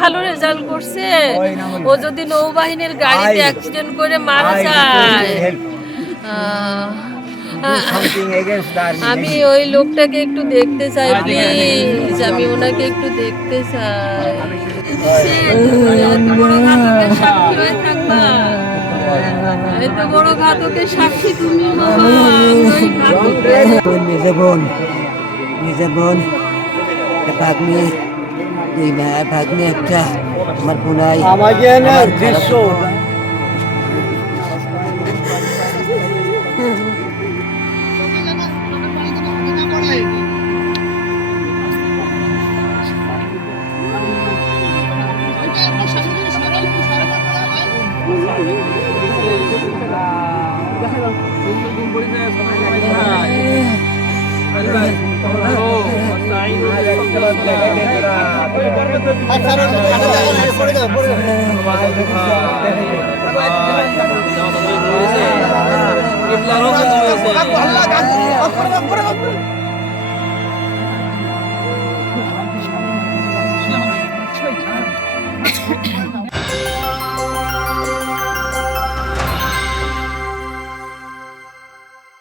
ভালো রেজাল্ট করছে। ও যদি নৌবাহিনীর গাড়িতে অ্যাক্সিডেন্ট করে মারা যায়, আমি ওই লোকটাকে একটু দেখতে চাই প্লিজ, আমি ওনাকে একটু দেখতে চাই। এত বড় ঘাতকের সাক্ষী হয়ে থাকবা, এত বড় ঘাতকের সাক্ষী তুমি বাবা। নিজে বোন ভাগ্নি, দুই ভাগ্নি একটা আমার বোনাই আমাকে না দৃশ্য আল্লাহ